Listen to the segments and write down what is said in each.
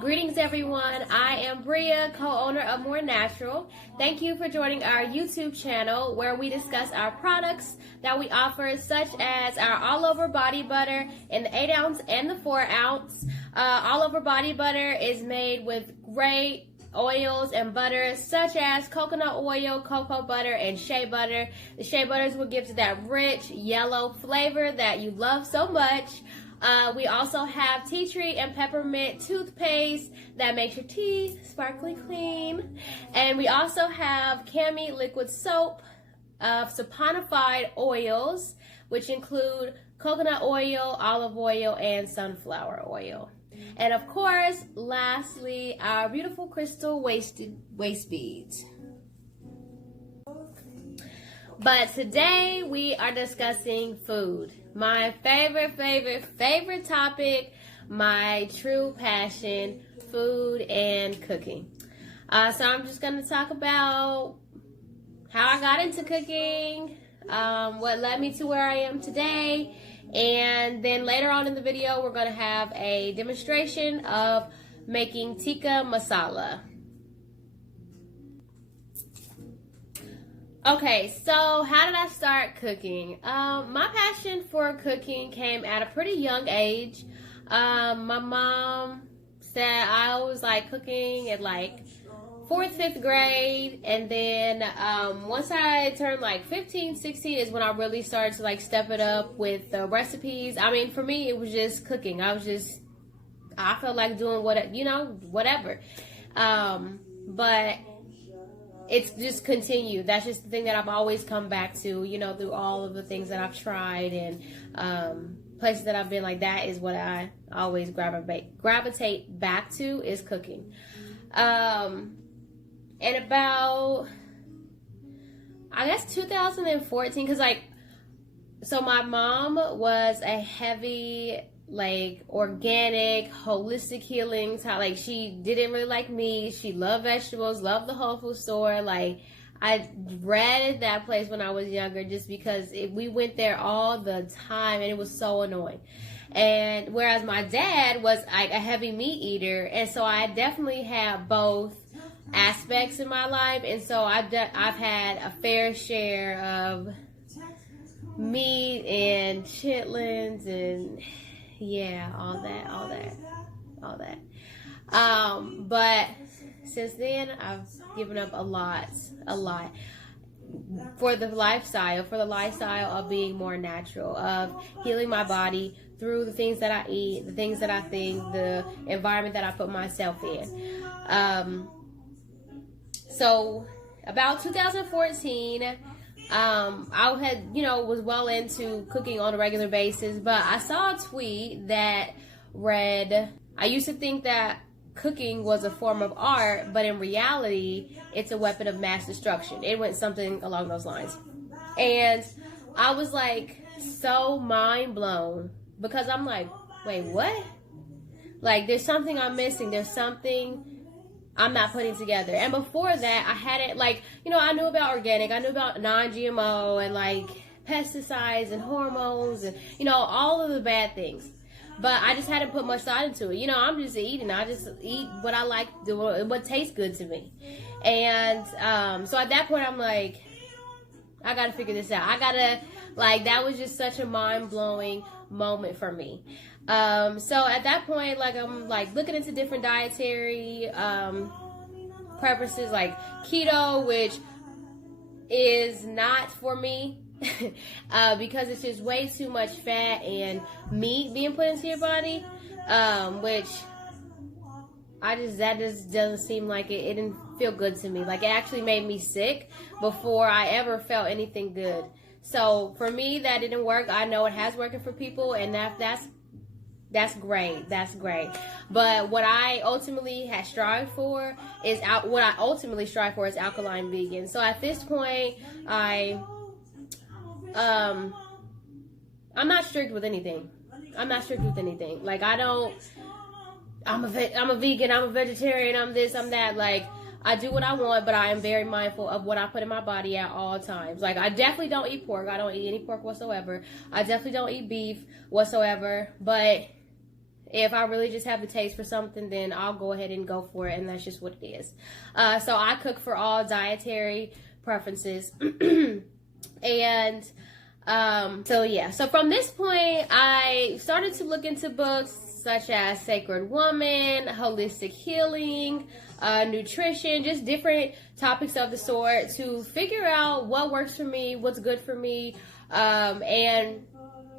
Greetings everyone, I am Bria, co-owner of Moor Natural. Thank you for joining our YouTube channel where we discuss our products that we offer, such as our all over body butter in the 8 ounce and the 4 ounce. All over body butter is made with great oils and butters such as coconut oil, cocoa butter, and shea butter. The shea butters will give you that rich yellow flavor that you love so much. We also have tea tree and peppermint toothpaste that makes your teeth sparkly clean. And we also have Cami liquid soap of saponified oils, which include coconut oil, olive oil, and sunflower oil. And of course, lastly, our beautiful crystal waist beads. But today we are discussing food. My favorite topic, my true passion, food and cooking. So I'm just going to talk about how I got into cooking, what led me to where I am today, and then later on in the video we're going to have a demonstration of making tikki masala. Okay, so how did I start cooking? My passion for cooking came at a pretty young age. My mom said I was like cooking at like 4th, 5th grade, and then once I turned like 15, 16 is when I really started to like step it up with the recipes. I mean, for me, it was just cooking. I felt like doing whatever. But it's just continued. That's just the thing that I've always come back to, through all of the things that I've tried and places that I've been. Like, that is what I always gravitate back to, is cooking. And about, I guess 2014, because so my mom was a heavy, organic, holistic healing type. Like, she didn't really like meat. She loved vegetables, loved the whole food store. I dreaded that place when I was younger just because we went there all the time and it was so annoying. And whereas my dad was a heavy meat eater, and so I definitely have both aspects in my life. And so I've had a fair share of meat and chitlins and all that. But since then, I've given up a lot for the lifestyle of being more natural, of healing my body through the things that I eat, the things that I think, the environment that I put myself in. So about 2014, I had, was well into cooking on a regular basis, but I saw a tweet that read, I used to think that cooking was a form of art, but in reality, it's a weapon of mass destruction. It went something along those lines. And I was so mind blown, because I'm like, wait, what? There's something I'm missing. There's something I'm not putting together. And before that, I hadn't, I knew about organic, I knew about non-GMO and pesticides and hormones and, all of the bad things. But I just hadn't put much thought into it. I'm just eating. I just eat what I like, what tastes good to me. And so at that point, I'm like, I got to figure this out. I got to, that was just such a mind-blowing moment for me. So at that point, I'm looking into different dietary preferences, like keto, which is not for me because it's just way too much fat and meat being put into your body, which that just doesn't seem like it didn't feel good to me. It actually made me sick before I ever felt anything good. So for me, that didn't work. I know it has worked for people, and that's great. That's great. But what I ultimately strive for is alkaline vegan. So at this point, I'm not strict with anything. I'm a vegan, I'm a vegetarian, I'm this, I'm that. I do what I want, but I am very mindful of what I put in my body at all times. I definitely don't eat pork. I don't eat any pork whatsoever. I definitely don't eat beef whatsoever. But If I really just have the taste for something, then I'll go ahead and go for it, and that's just what it is. So I cook for all dietary preferences. And so yeah, so from this point, I started to look into books such as Sacred Woman, Holistic Healing, nutrition, just different topics of the sort to figure out what works for me, what's good for me, and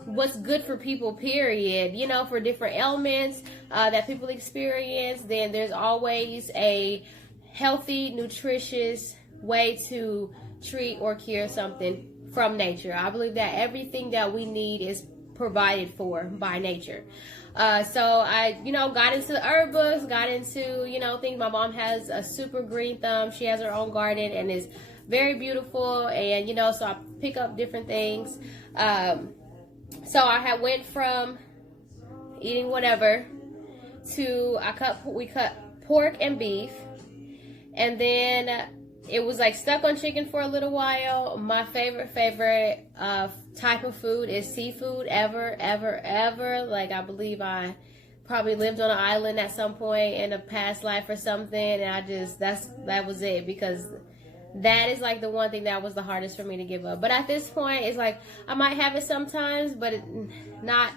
what's good for people, period. You know, for different ailments that people experience, then there's always a healthy, nutritious way to treat or cure something from nature. I believe that everything that we need is provided for by nature. So I, got into the herb books, got into, things. My mom has a super green thumb. She has her own garden and is very beautiful. And, so I pick up different things. So I went from eating whatever to we cut pork and beef. And then it was like stuck on chicken for a little while. My favorite type of food is seafood ever. Like, I believe I probably lived on an island at some point in a past life or something, and that was it, because that is like the one thing that was the hardest for me to give up. But at this point, it's like I might have it sometimes, but not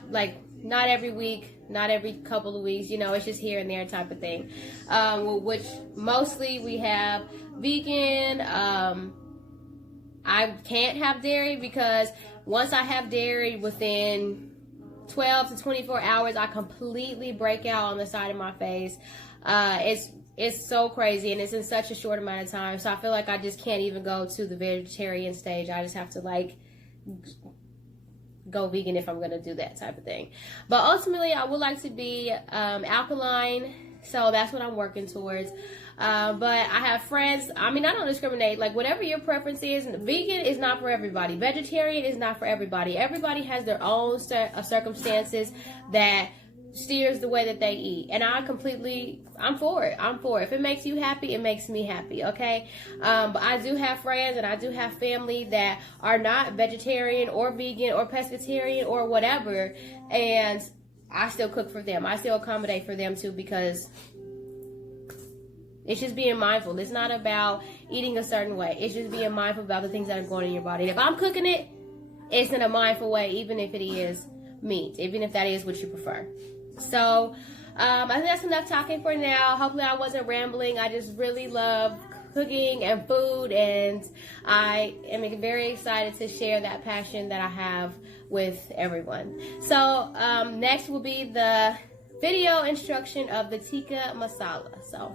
every week, not every couple of weeks. It's just here and there type of thing. Which mostly we have vegan. I can't have dairy because once I have dairy, within 12 to 24 hours, I completely break out on the side of my face. It's so crazy, and it's in such a short amount of time. So I feel like I just can't even go to the vegetarian stage. I just have to go vegan if I'm going to do that type of thing. But ultimately, I would like to be alkaline. So that's what I'm working towards. But I have friends. I don't discriminate. Like, whatever your preference is, vegan is not for everybody. Vegetarian is not for everybody. Everybody has their own circumstances that steers the way that they eat. And I'm for it. If it makes you happy, it makes me happy, okay? But I do have friends and I do have family that are not vegetarian or vegan or pescatarian or whatever. And I still cook for them. I still accommodate for them too, because it's just being mindful. It's not about eating a certain way. It's just being mindful about the things that are going in your body. And if I'm cooking it, it's in a mindful way, even if it is meat, even if that is what you prefer. So I think that's enough talking for now. Hopefully I wasn't rambling. I just really love cooking and food, and I am very excited to share that passion that I have with everyone. So next will be the video instruction of the tikka masala. So